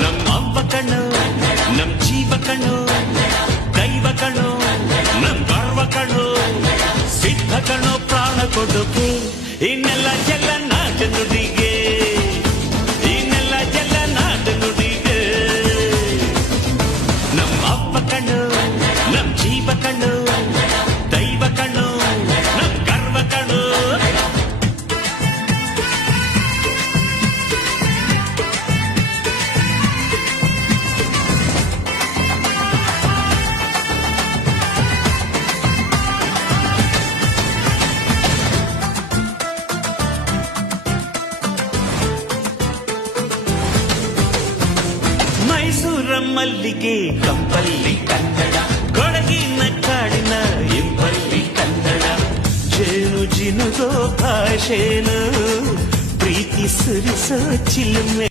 ನಮ್ಮ ಅವ್ವ ಕಣ್ಣು ನಮ್ ಜೀವ ಕಣ್ಣು ದೈವ ಕಣ್ಣು ನಮ್ ಗರ್ವ ಕಣ್ಣು ಸಿದ್ಧ ಕಣ್ಣು ಪ್ರಾಣ ಕೊಡುಗೆ ಇನ್ನೆಲ್ಲ ಎಲ್ಲ ನಾಟ ನುಡಿಗೆ ಇನ್ನೆಲ್ಲ ಎಲ್ಲ ನಾಟ ನುಡಿಗೆ ನಮ್ಮ ಅವ್ವ ಕಣ್ಣು ನಮ್ ಜೀವ ಕಣ್ಣು ದೈವ ಕಣ್ಣು ನಮ್ ಗರ್ವ ಕಣ್ಣು ಮೈಸೂರ ಮಲ್ಲಿಗೆ ಕಂಪಲ್ಲಿ ಕನ್ನಡ ಕೊಡಗಿನ ಕಾಡಿನ ಇಂಪಲ್ಲಿ ಕನ್ನಡ ಜೇನು ಜಿನುಗೋ ಭಾಷೆನು ಪ್ರೀತಿ ಸುರಿಸೋ ಚಿಲುಮೆ